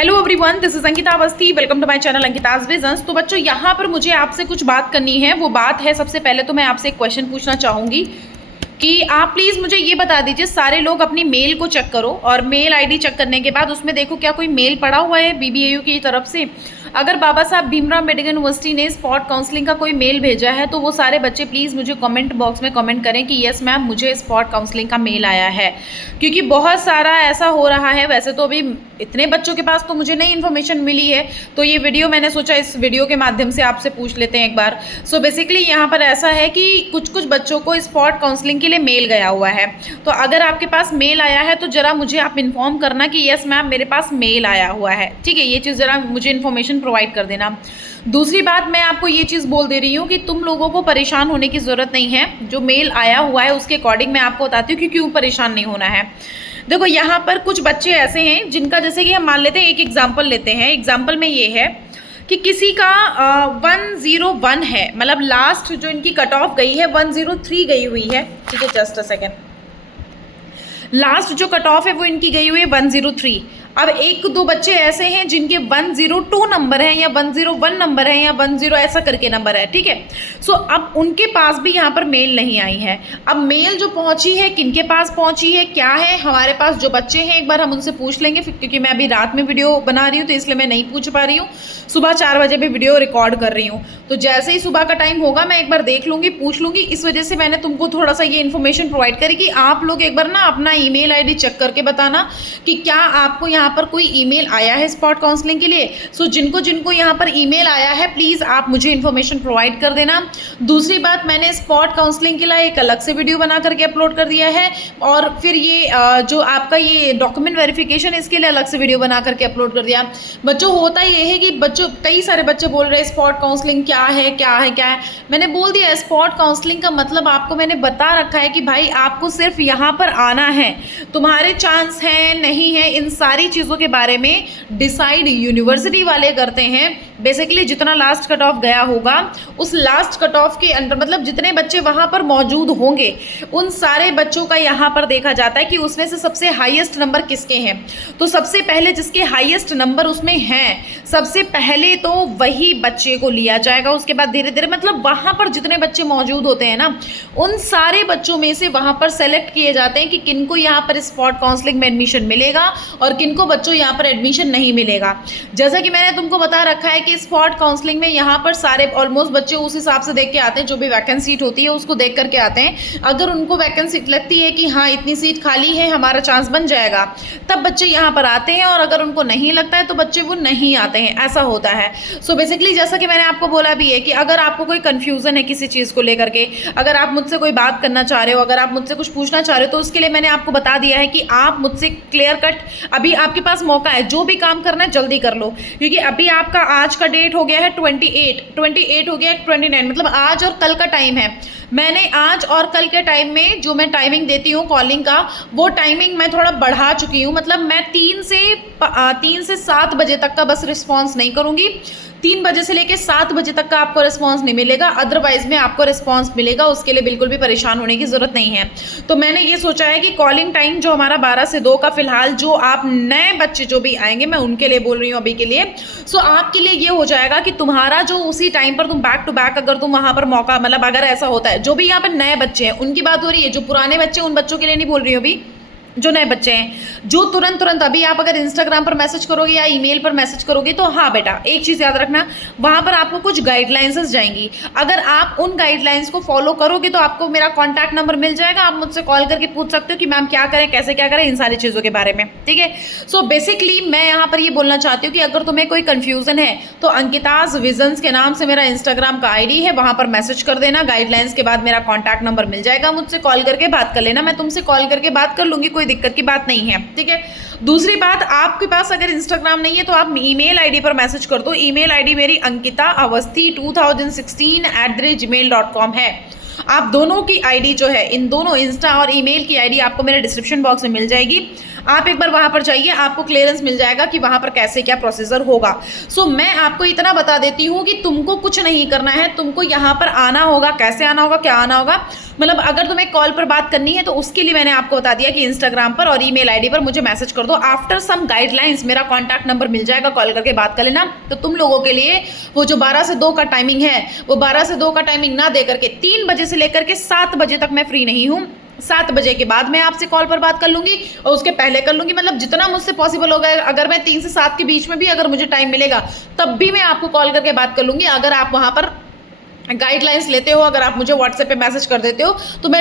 Hello everyone, this is Ankita Awasthi. Welcome to my channel Ankita's visions. तो बच्चों, यहाँ पर मुझे आपसे कुछ बात करनी है। वो बात है, सबसे पहले तो मैं आपसे एक क्वेश्चन पूछना चाहूँगी कि आप प्लीज़ मुझे ये बता दीजिए, सारे लोग अपनी मेल को चेक करो और मेल आईडी चेक करने के बाद उसमें देखो क्या कोई मेल पड़ा हुआ है BBAU की तरफ से। अगर बाबा साहब भीमराव अम्बेडकर यूनिवर्सिटी ने स्पॉट काउंसलिंग का कोई मेल भेजा है तो वो सारे बच्चे प्लीज़ मुझे कमेंट बॉक्स में कमेंट करें कि यस मैम, मुझे स्पॉट काउंसलिंग का मेल आया है। क्योंकि बहुत सारा ऐसा हो रहा है। वैसे तो अभी इतने बच्चों के पास तो मुझे नई इन्फॉर्मेशन मिली है, तो ये वीडियो मैंने सोचा इस वीडियो के माध्यम से आपसे पूछ लेते हैं एक बार। सो बेसिकली यहाँ पर ऐसा है कि कुछ बच्चों को स्पॉट काउंसलिंग के लिए मेल गया हुआ है। तो अगर आपके पास मेल आया है तो ज़रा मुझे आप इन्फॉर्म करना कि यस मैम, मेरे पास मेल आया हुआ है। ठीक है, ये चीज़ ज़रा मुझे इन्फॉर्मेशन प्रोवाइड कर देना। दूसरी बात, मैं आपको ये चीज़ बोल दे रही हूँ कि तुम लोगों को परेशान होने की ज़रूरत नहीं है। जो मेल आया हुआ है उसके अकॉर्डिंग मैं आपको बताती हूँ कि क्यों परेशान नहीं होना है। देखो, यहाँ पर कुछ बच्चे ऐसे हैं जिनका, जैसे कि हम मान लेते हैं, एक एग्जाम्पल लेते हैं। एग्जाम्पल में ये है कि किसी का 101 है, मतलब लास्ट जो इनकी कट ऑफ गई है 103 गई हुई है। ठीक है, जस्ट अ सेकेंड। लास्ट जो कट ऑफ है वो इनकी गई हुई है 103। अब एक दो बच्चे ऐसे हैं जिनके 102 नंबर है या 101 नंबर है या 10 ऐसा करके नंबर है। ठीक है, सो अब उनके पास भी यहाँ पर मेल नहीं आई है। अब मेल जो पहुँची है, किनके पास पहुँची है, क्या है, हमारे पास जो बच्चे हैं एक बार हम उनसे पूछ लेंगे, क्योंकि मैं अभी रात में वीडियो बना रही हूँ तो इसलिए मैं नहीं पूछ पा रही हूँ। सुबह 4 बजे भी वीडियो रिकॉर्ड कर रही हूँ, तो जैसे ही सुबह का टाइम होगा मैं एक बार देख लूँगी, पूछ लूँगी। इस वजह से मैंने तुमको थोड़ा सा ये इन्फॉर्मेशन प्रोवाइड करी कि आप लोग एक बार ना अपना ईमेल आईडी चेक करके बताना कि क्या आपको यहाँ पर कोई ईमेल आया है स्पॉट काउंसलिंग के लिए। सो जिनको यहाँ पर ईमेल आया है प्लीज़ आप मुझे इन्फॉर्मेशन प्रोवाइड कर देना। दूसरी बात, मैंने स्पॉट काउंसलिंग के लिए एक अलग से वीडियो बना करके अपलोड कर दिया है, और फिर ये जो आपका ये डॉक्यूमेंट वेरिफिकेशन, इसके लिए अलग से वीडियो बना करके अपलोड कर दिया। बच्चों, होता ये है कि बच्चों, कई सारे बच्चे बोल रहे हैं स्पॉट काउंसलिंग क्या है क्या है क्या है। मैंने बोल दिया, स्पॉट काउंसलिंग का मतलब आपको मैंने बता रखा है कि भाई आपको सिर्फ यहाँ पर आना है, तुम्हारे चांस हैं नहीं है, इन सारी चीज़ों के बारे में डिसाइड यूनिवर्सिटी वाले करते हैं। बेसिकली जितना लास्ट कट ऑफ गया होगा उस लास्ट कट ऑफ के अंदर, मतलब जितने बच्चे वहाँ पर मौजूद होंगे उन सारे बच्चों का यहाँ पर देखा जाता है कि उसमें से सबसे हाईएस्ट नंबर किसके हैं। तो सबसे पहले जिसके हाईएस्ट नंबर उसमें हैं, सबसे पहले तो वही बच्चे को लिया जाएगा। उसके बाद धीरे धीरे, मतलब वहाँ पर जितने बच्चे मौजूद होते हैं ना, उन सारे बच्चों में से वहाँ पर सेलेक्ट किए जाते हैं कि किनको यहाँ पर स्पॉट काउंसलिंग में एडमिशन मिलेगा और किनको बच्चों यहाँ पर एडमिशन नहीं मिलेगा। जैसा कि मैंने तुमको बता रखा है कि स्पॉट काउंसलिंग में यहाँ पर सारे ऑलमोस्ट बच्चे उस हिसाब से देख के आते हैं, जो भी वैकेंसी सीट होती है उसको देख करके आते हैं। अगर उनको वैकेंसी लगती है कि हाँ इतनी सीट खाली है, हमारा चांस बन जाएगा, तब बच्चे यहाँ पर आते हैं, और अगर उनको नहीं लगता है तो बच्चे वो नहीं आते हैं। ऐसा होता है। सो बेसिकली जैसा कि मैंने आपको बोला भी है कि अगर आपको कोई कन्फ्यूज़न है किसी चीज़ को लेकर के, अगर आप मुझसे कोई बात करना चाह रहे हो, अगर आप मुझसे कुछ पूछना चाह रहे हो, तो उसके लिए मैंने आपको बता दिया है कि आप मुझसे क्लियर कट, अभी आपके पास मौका है, जो भी काम करना है जल्दी कर लो। क्योंकि अभी आपका आज का डेट हो गया है 28 हो गया है 29, मतलब आज और कल का टाइम है। मैंने आज और कल के टाइम में जो मैं टाइमिंग देती हूँ कॉलिंग का, वो टाइमिंग मैं थोड़ा बढ़ा चुकी हूँ। मतलब मैं 3 से 7 बजे तक का बस रिस्पॉन्स नहीं करूँगी। 3 बजे से लेकर 7 बजे तक का आपको रिस्पांस नहीं मिलेगा, अदरवाइज में आपको रिस्पांस मिलेगा। उसके लिए बिल्कुल भी परेशान होने की ज़रूरत नहीं है। तो मैंने ये सोचा है कि कॉलिंग टाइम जो हमारा 12 से 2 का, फिलहाल जो आप नए बच्चे जो भी आएंगे मैं उनके लिए बोल रही हूँ अभी के लिए। सो आपके लिए ये हो जाएगा कि तुम्हारा जो उसी टाइम पर तुम बैक टू बैक, अगर तुम वहाँ पर मौका, मतलब अगर ऐसा होता है, जो भी यहाँ पर नए बच्चे हैं उनकी बात हो रही है, जो पुराने बच्चे उन बच्चों के लिए नहीं बोल रही हूँ अभी, जो नए बच्चे हैं, जो तुरंत अभी आप अगर इंस्टाग्राम पर मैसेज करोगे या ईमेल पर मैसेज करोगे, तो हाँ बेटा, एक चीज़ याद रखना, वहाँ पर आपको कुछ गाइडलाइंस जाएंगी। अगर आप उन गाइडलाइंस को फॉलो करोगे तो आपको मेरा कॉन्टैक्ट नंबर मिल जाएगा। आप मुझसे कॉल करके पूछ सकते हो कि मैम क्या करें, कैसे क्या करें, इन सारी चीज़ों के बारे में। ठीक है, सो बेसिकली मैं यहाँ पर ये बोलना चाहती हूँ कि अगर तुम्हें कोई कन्फ्यूज़न है तो अंकिताज विजन्स के नाम से मेरा इंस्टाग्राम का ID है, वहाँ पर मैसेज कर देना। गाइडलाइंस के बाद मेरा कॉन्टैक्ट नंबर मिल जाएगा, मुझसे कॉल करके बात कर लेना। मैं तुमसे कॉल करके बात कर लूँगी, कोई दिक्कत की बात नहीं है। ठीक है, दूसरी बात, आपके पास अगर इंस्टाग्राम नहीं है तो आप ईमेल आईडी पर मैसेज कर दो। ईमेल आईडी मेरी ankita.awasthi2016@gmail.com है। आप दोनों की आईडी जो है, इन दोनों इंस्टा और ईमेल की आईडी आपको मेरे डिस्क्रिप्शन बॉक्स में मिल जाएगी। आप एक बार वहाँ पर जाइए, आपको क्लियरेंस मिल जाएगा कि वहाँ पर कैसे क्या प्रोसीजर होगा। सो मैं आपको इतना बता देती हूँ कि तुमको कुछ नहीं करना है, तुमको यहाँ पर आना होगा। कैसे आना होगा, क्या आना होगा, मतलब अगर तुम्हें कॉल पर बात करनी है तो उसके लिए मैंने आपको बता दिया कि इंस्टाग्राम पर और ईमेल आईडी पर मुझे मैसेज कर दो। आफ्टर सम गाइडलाइंस मेरा कॉन्टैक्ट नंबर मिल जाएगा, कॉल करके बात कर लेना। तो तुम लोगों के लिए वो जो 12 से 2 का टाइमिंग है, वो 12 से 2 का टाइमिंग ना दे करके 3 बजे से लेकर के 7 बजे तक मैं फ्री नहीं हूँ। 7 बजे के बाद मैं आपसे कॉल पर बात कर लूंगी और उसके पहले कर लूंगी, मतलब जितना मुझसे पॉसिबल होगा। अगर मैं 3 से 7 के बीच में भी अगर मुझे टाइम मिलेगा तब भी मैं आपको कॉल करके बात कर लूंगी। अगर आप वहां पर गाइडलाइंस लेते हो, अगर आप मुझे व्हाट्सएप पे मैसेज कर देते हो तो मैं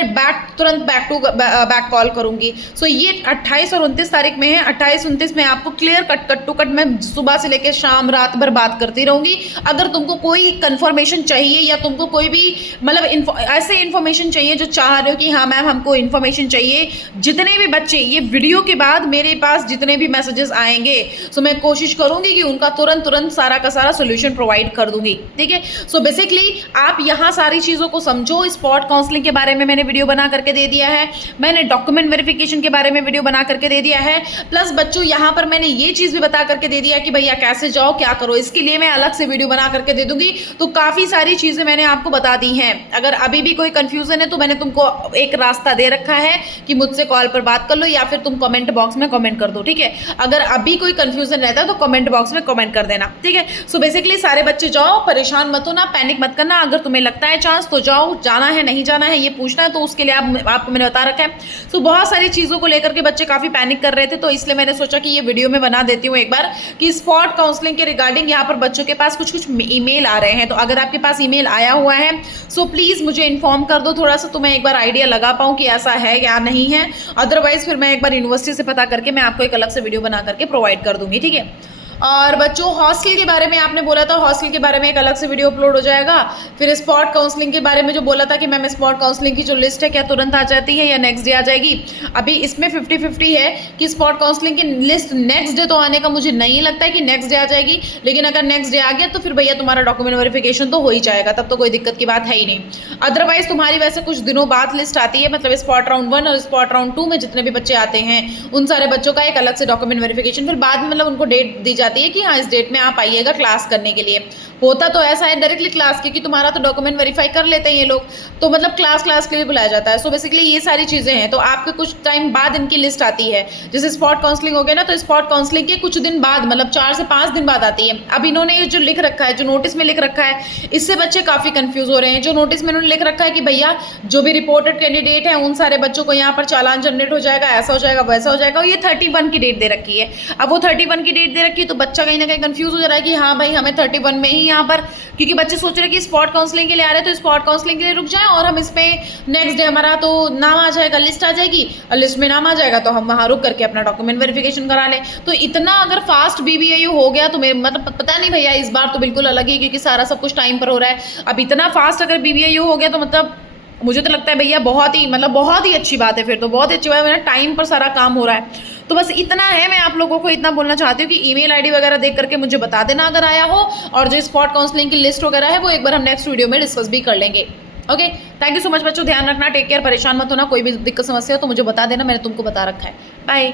तुरंत बैक कॉल करूंगी। सो ये 28 और 29 तारीख में है। 28 29 में आपको क्लियर कट टू कट मैं सुबह से लेकर शाम रात भर बात करती रहूंगी। अगर तुमको कोई कंफर्मेशन चाहिए या तुमको कोई भी मतलब ऐसे इन्फॉर्मेशन चाहिए जो चाह रहे हो कि हाँ मैम हमको इन्फॉर्मेशन चाहिए, जितने भी बच्चे ये वीडियो के बाद मेरे पास जितने भी मैसेजेस आएंगे, सो मैं कोशिश करूंगी कि उनका तुरंत सारा का सारा सोल्यूशन प्रोवाइड कर दूंगी। ठीक है, सो बेसिकली आप यहाँ सारी चीज़ों को समझो। स्पॉट काउंसलिंग के बारे में मैंने वीडियो बना करके दे दिया है, मैंने डॉक्यूमेंट वेरिफिकेशन के बारे में वीडियो बना करके दे दिया है, प्लस बच्चों यहाँ पर मैंने ये चीज़ भी बता करके दे दिया कि भैया कैसे जाओ क्या करो, इसके लिए मैं अलग से वीडियो बना करके दे दूंगी। तो काफ़ी सारी चीज़ें मैंने आपको बता दी हैं। अगर अभी भी कोई कन्फ्यूज़न है तो मैंने तुमको एक रास्ता दे रखा है कि मुझसे कॉल पर बात कर लो या फिर तुम कमेंट बॉक्स में कमेंट कर दो। ठीक है, अगर अभी कोई कन्फ्यूज़न रहता है तो कमेंट बॉक्स में कमेंट कर देना। ठीक है, सो बेसिकली सारे बच्चे जाओ, परेशान मत होना, पैनिक मत करना। अगर तुम्हें लगता है चांस तो जाओ, जाना है नहीं जाना है ये पूछना है तो उसके लिए आपको मैंने बता रखा है। सो बहुत सारी चीज़ों को लेकर के बच्चे काफ़ी पैनिक कर रहे थे, तो इसलिए मैंने सोचा कि ये वीडियो में बना देती हूँ एक बार कि स्पॉट काउंसलिंग के रिगार्डिंग यहाँ पर बच्चों के पास कुछ ईमेल आ रहे हैं। तो अगर आपके पास ईमेल आया हुआ है सो प्लीज़ मुझे इन्फॉर्म कर दो थोड़ा सा, तो मैं एक बार आइडिया लगा पाऊँ कि ऐसा है या नहीं है। अदरवाइज फिर मैं एक बार यूनिवर्सिटी से पता करके मैं आपको एक अलग से वीडियो बना करके प्रोवाइड कर दूंगी। ठीक है, और बच्चों हॉस्टल के बारे में आपने बोला था, हॉस्टल के बारे में एक अलग से वीडियो अपलोड हो जाएगा। फिर स्पॉट काउंसलिंग के बारे में जो बोला था कि मैम स्पॉट काउंसलिंग की जो लिस्ट है क्या तुरंत आ जाती है या नेक्स्ट डे आ जाएगी। अभी इसमें 50-50 है कि स्पॉट काउंसलिंग की लिस्ट नेक्स्ट डे तो आने का मुझे नहीं लगता है कि नेक्स्ट डे आ जाएगी, लेकिन अगर नेक्स्ट डे आ गया तो फिर भैया तुम्हारा डॉक्यूमेंट वेरिफिकेशन तो हो ही जाएगा, तब तो कोई दिक्कत की बात है ही नहीं। अदरवाइज तुम्हारी वैसे कुछ दिनों बाद लिस्ट आती है, मतलब स्पॉट राउंड 1 और स्पॉट राउंड 2 में जितने भी बच्चे आते हैं उन सारे बच्चों का एक अलग से डॉक्यूमेंट वेरिफिकेशन फिर बाद में मतलब उनको डेट दी जाती है कि हाँ इस डेट में आप आइएगा क्लास करने के लिए। होता तो ऐसा है डायरेक्टली क्लास, क्योंकि तुम्हारा तो डॉक्यूमेंट वेरीफाई कर लेते हैं ये लोग, तो मतलब क्लास के लिए बुलाया जाता है। सो बेसिकली ये सारी चीज़ें हैं, तो आपके कुछ टाइम बाद इनकी लिस्ट आती है। जैसे स्पॉट काउंसलिंग हो गया ना, तो स्पॉट काउंसलिंग के कुछ दिन बाद मतलब 4 से 5 दिन बाद आती है। अब इन्होंने ये जो लिख रखा है, जो नोटिस में लिख रखा है, इससे बच्चे काफ़ी कंफ्यूज हो रहे हैं। जो नोटिस में इन्होंने लिख रखा है कि भैया जो भी रिपोर्टेड कैंडिडेट है उन सारे बच्चों को यहाँ पर चालान जनरेट हो जाएगा, ऐसा हो जाएगा वैसा हो जाएगा, और ये 31 की डेट दे रखी है। अब वो 31 की डेट दे रखी है तो बच्चा कहीं ना कहीं कंफ्यूज हो जा रहा है कि हाँ भाई हमें 31 में ही यहाँ पर, क्योंकि बच्चे सोच रहे हैं कि स्पॉट काउंसलिंग के लिए आ रहे हैं तो स्पॉट काउंसलिंग के लिए रुक जाएं और हम इस पे नेक्स्ट डे हमारा तो नाम आ जाएगा, लिस्ट आ जाएगी और लिस्ट में नाम आ जाएगा तो हम वहाँ रुक करके अपना डॉक्यूमेंट वेरिफिकेशन करा लें। तो इतना अगर फास्ट BBIU हो गया तो मेरे मतलब पता नहीं भैया, इस बार तो बिल्कुल अलग ही, क्योंकि सारा सब कुछ टाइम पर हो रहा है। अब इतना फास्ट अगर BBIU हो गया तो मतलब मुझे तो लगता है भैया बहुत ही अच्छी बात है। फिर तो बहुत ही अच्छी बात है, मेरा टाइम पर सारा काम हो रहा है। तो बस इतना है, मैं आप लोगों को इतना बोलना चाहती हूँ कि ईमेल आईडी वगैरह देख करके मुझे बता देना अगर आया हो, और जो स्पॉट काउंसलिंग की लिस्ट वगैरह है वो एक बार हम नेक्स्ट वीडियो में डिस्कस भी कर लेंगे। Okay, thank you so much बच्चों, ध्यान रखना, टेक केयर, परेशान मत होना, कोई भी दिक्कत समस्या हो तो मुझे बता देना, मैंने तुमको बता रखा है। बाय।